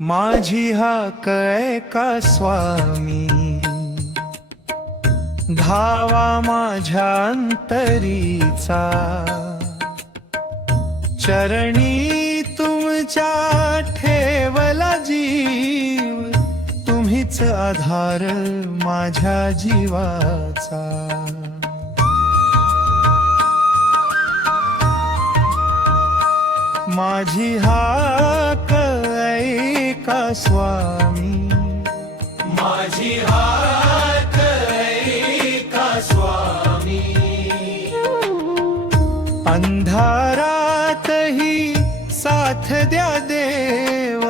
माझी हाक ऐका स्वामी, धावा माझ्या अंतरीचा, चरणी तुमच्या ठेवला जीव, तुम्हीच आधार माझ्या जीवाचा। माझी हाक ऐका स्वामी, माझी हाक ऐका स्वामी, अंधारातही साथ द्या देव,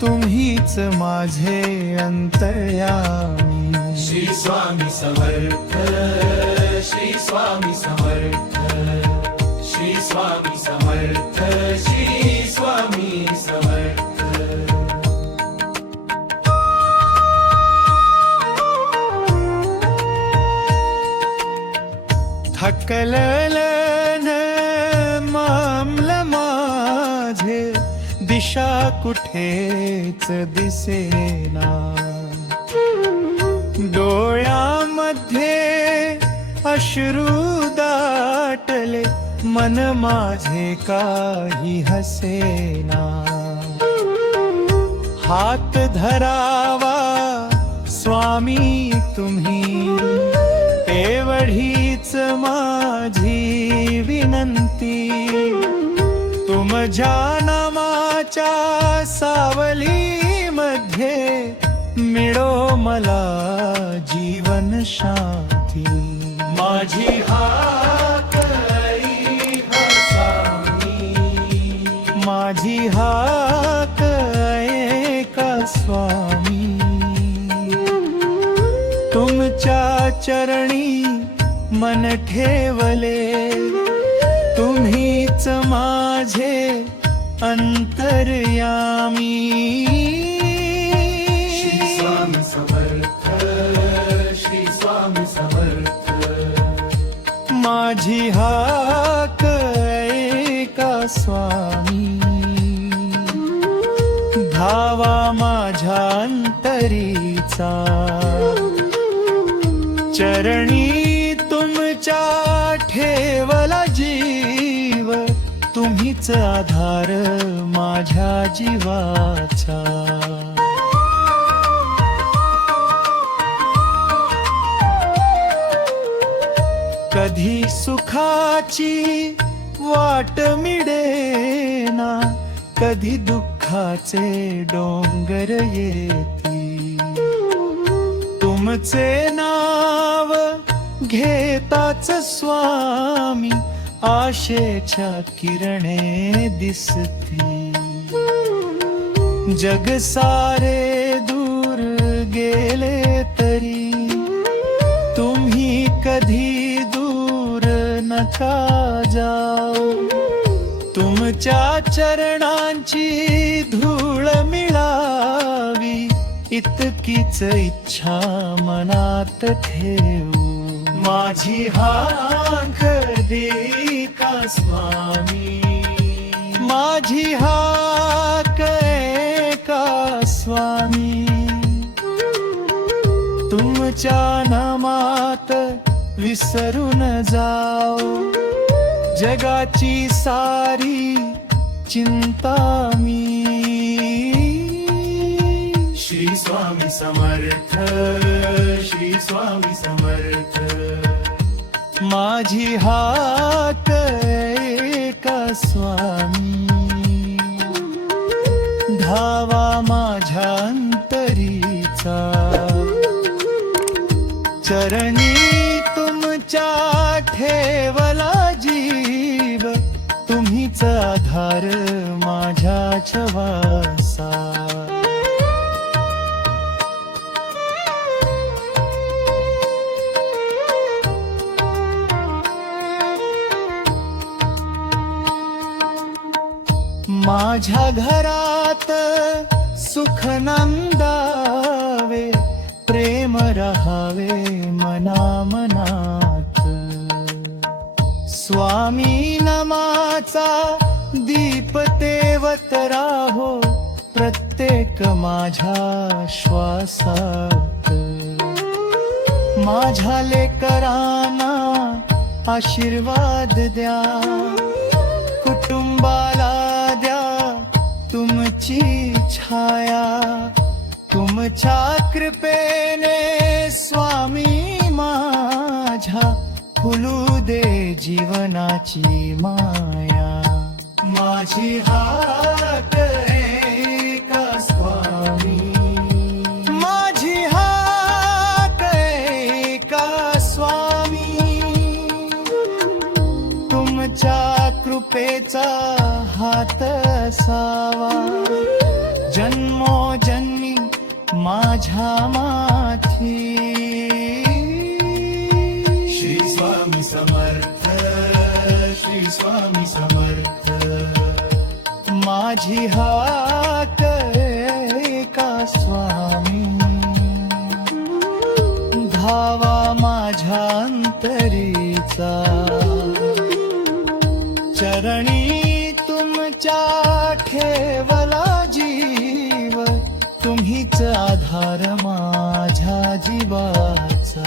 तुम्हीच माझे अंतर्यामी। श्री स्वामी समर्थ, श्री स्वामी समर्थ, श्री स्वामी समर्थ, श्री स्वामी समर्थ। थकलेलं मामल माझे, दिशा कुठेच दिसेना, डोळ्यामध्ये अश्रू दाटले, मन माझे काही हसेना। हात धरावा स्वामी तुम्ही, एवढीच माझी विनंती, तुमच्या नामाच्या सावलीमध्ये मिळो मला जीवन शांती। माझी हाक ऐका स्वामी, माझी हाक ऐका स्वामी, तुमच्या चरणी मन ठेवले, तुम्हीच माझे अंतर्यामी। श्री स्वामी समर्थ, श्री स्वामी समर्थ। माझी हाक ऐका स्वामी, धावा माझ्या अंतरीचा, चरणी तुमच्या ठेवला जीव, तुम्हीच आधार माझ्या जीवाचा। कधी सुखाची वाट मिळेना, कधी दुःखाचे डोंगर येती, तुमचे नाव घेताच स्वामी, आशेच्या किरणे दिसती, जग सारे दूर गेले तरी, तुम्ही कधी दूर नका जाऊ, तुमच्या चरणांची धूळ मिळावी, इतकीच इच्छा मनात ठेवू। माझी हाक ऐका स्वामी, माझी हाक ऐका स्वामी, तुमच्या नामात विसरून जाऊ, जगाची सारी चिंता मी। श्री स्वामी समर्थ, श्री स्वामी समर्थ। माझी हाक ऐका स्वामी, धावा माझ्या अंतरीचा, चरणी तुमच्या ठेवला जीव, तुम्हीच आधार माझ्या छवासा। माझ्या घरात सुख नंदावे, प्रेम रहावे मनामनात. स्वामी नामाचा दीप तेवत राहो प्रत्येक माझ्या श्वासात. माझ्या लेकरांना आशीर्वाद द्या, कुटुंबाला द्या तुमची छाया. तुमच्या कृपेने स्वामी माझ्या फुलू दे जीवनाची माया. माझी हाक ऐका स्वामी, माझी हाक ऐका स्वामी. तुमच्या कृपेचा हात असावा जन्मोजन्मी माझ्या माथी. श्री स्वामी समर्थ, श्री स्वामी समर्थ. माझी हाक ऐका स्वामी. धावा माझ्या अंतरीचा, चरणी तुमच्या ठेवला जीव. तुम्हीच आधार माझ्या जीवाचा.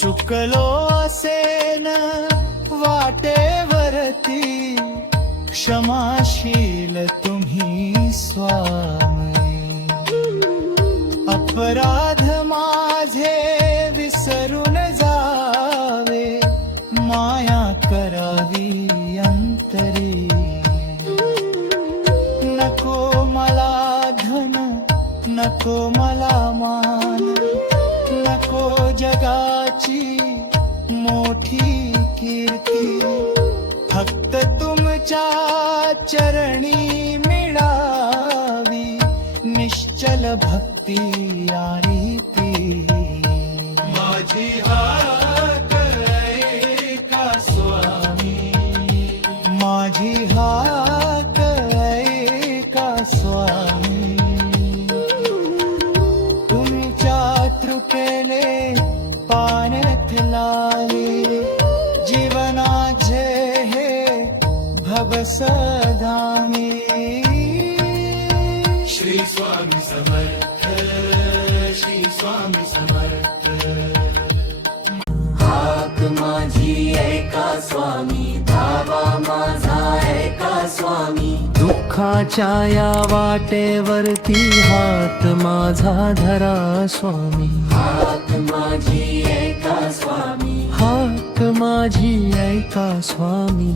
चुकलो असेन वाटेवरती, क्षमाशील तुम्ही स्वामी. अपराध माझे विसरून जावे, माया करावी अंतरी. नको मला धन, नको मला मान, नको जगाची मोठी कीर्ती. फक्त तुमच्या चरणी मिळावी निश्चल भक्ती आणि ती. माझी हाक ऐका स्वामी, माझी हाक ऐका स्वामी. तुमच्या कृपेने पाण्यात लाले जीवनाचे हे भवसधामी. श्री स्वामी समर्थ, श्री स्वामी समर्थ. हाक माझी ऐका स्वामी, धावा माझा ऐका स्वामी. दुःखाच्या या वाटेवरती हात माझा धरा स्वामी. हाक माझी ऐका स्वामी, हाक माझी ऐका स्वामी.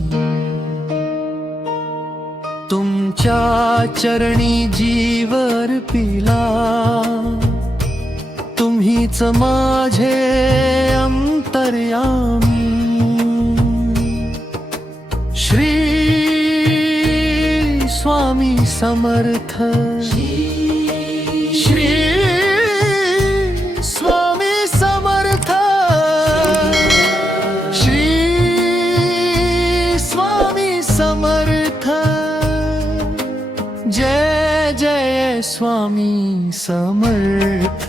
तुमच्या चरणी जीव अर्पिला, तुम्हीच माझे अंतर्यामी. श्री स्वामी समर्थ, श्री स्वामी समर्थ, श्री स्वामी समर्थ. जय जय स्वामी समर्थ.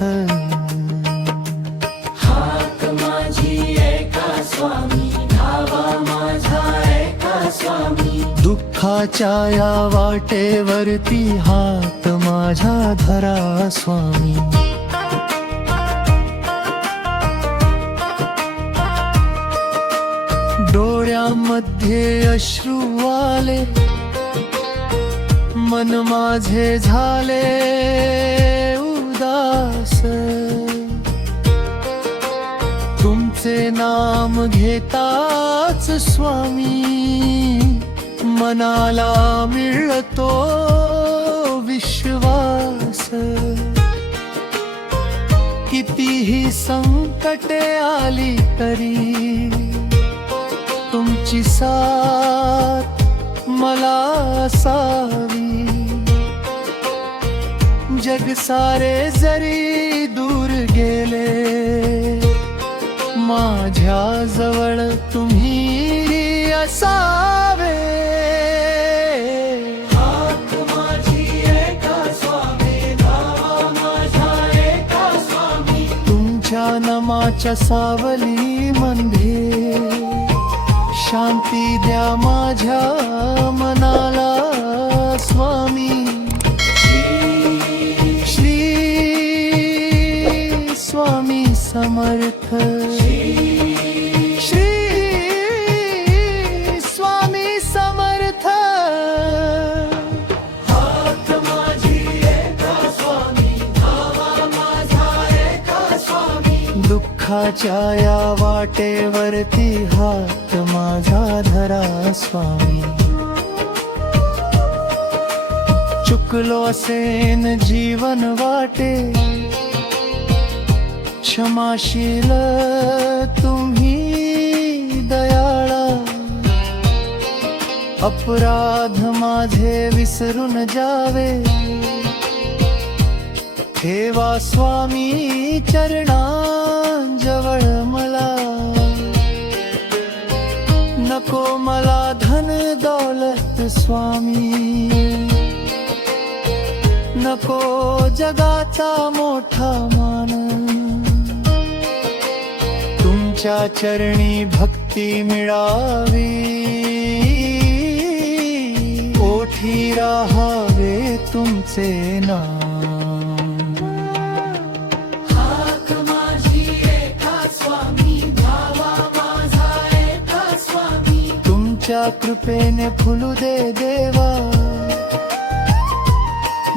हाक माझी ऐका स्वामी, धावा माझा ऐका स्वामी. दुःखाच्या या वाटेवरती हात माझा धरा स्वामी. डोळ्यामध्ये अश्रू आले, मन माझे झाले उदास. तुमचे नाम घेताच स्वामी, मनाला मिळतो विश्वास. कितीही संकटे आली तरी तुमची साथ मला असावी. जग सारे जरी दूर गेले, माझ्या जवळ तुम्ही असावे. नमाच्या सावलीमध्ये शांती द्या माझ्या मनाला स्वामी. श्री स्वामी समर्थ, श्री स्वामी समर्थ. हात माझी एका स्वामी, धावा माझा एका स्वामी. दुःखाच्या या वाटेवरती हात माझा धरा स्वामी. चुकलो असेन जीवन वाटे, क्षमाशील तुम्ही दयाळा. अपराध माझे विसरून जावे, ठेवा स्वामी चरणांजवळ मला. नको मला धन दौलत स्वामी, नको जगाचा मोठा मान. तुमच्या चरणी भक्ती मिळावी, ओठी राहावे तुमचे नाम. हाक माझी एका स्वामी, धावा माझा एका स्वामी. तुमच्या कृपेने फुलू दे देवा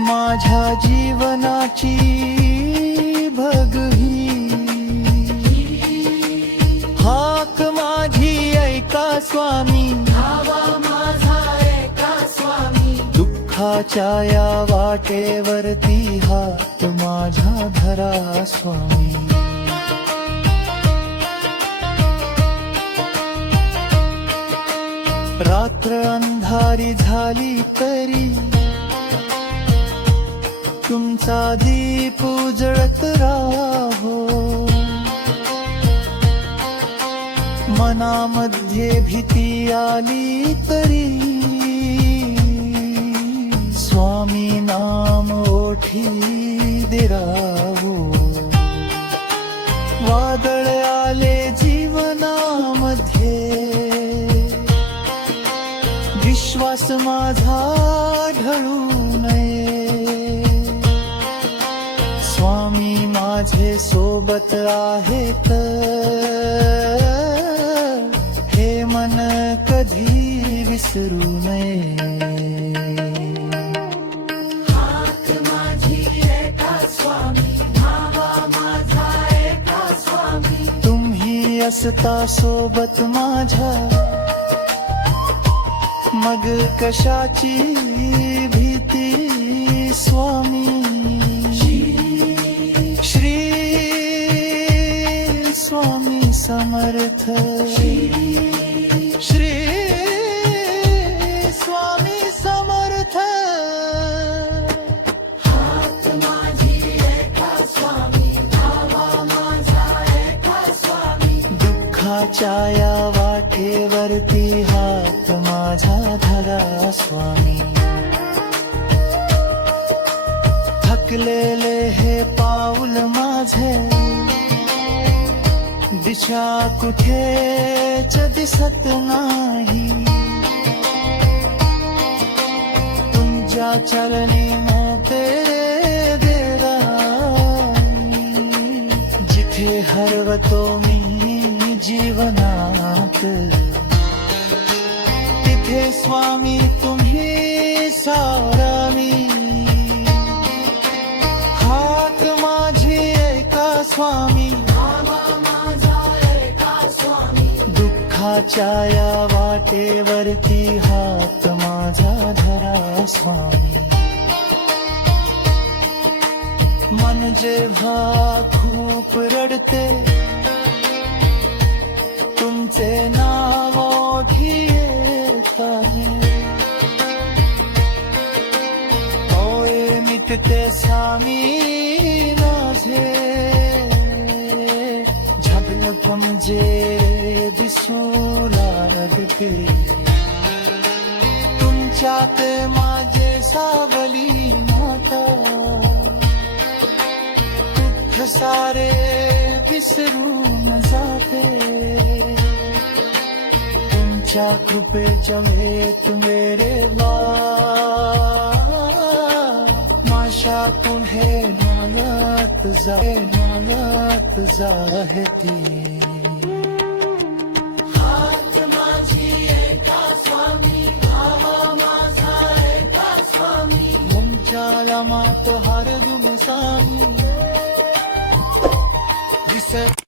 माझ्या जीवनाची भगवी. हाक माझी ऐका स्वामी, धावा माझा एका स्वामी. दुःखाच्या या वाटेवरती हात माझा धरा स्वामी. रात्र अंधारी झाली तरी तुमचा दीप उजळत राहो. मनामध्ये भीती आली तरी स्वामी नाम ओठी दिरावो. वादळ आले जीवनामध्ये, विश्वास माझा ढळू नये. स्वामी माझे सोबत आहेत, हे मन कधी विसरू नये. हाक माझी एका स्वामी, धावा माझा एका स्वामी. तुम्ही असता सोबत माझ्या, मग कशाची भीती स्वामी. श्री स्वामी समर्थ, श्री स्वामी समर्थ. हात माझी एका स्वामी, धावा माझा एका स्वामी. दुःखाच्या या वाटेवरती हात माझा धरा स्वामी. थकलेले हे पाऊल माझे, दिशा कुठेच दिसत नाही. तुमच्या चरणी मोते देरा, जिथे हरवतो मी जीवनात, तिथे स्वामी तुम्ही सारामी. हाक माझी ऐका स्वामी, धावा माझा एका स्वामी. दुःखाच्या या वाटेवरती हात माझा धरा स्वामी. मन जेव्हा खूप रडते, तुमचे नाव ओठी येत आहे. डोळे मिटते स्वामी माझे, झगमग म्हणजे दिसू लागते. तुमच्यात माझे सावली नाता, दुःख सारे विसरून जाते तुमच्या कृपेच्या वेत मेरेला माझ्याकडून हे नागत जाहे ती हात माझी एका स्वामी भावा माझा एका स्वामी तुमच्या मात हार दुमसामी विसर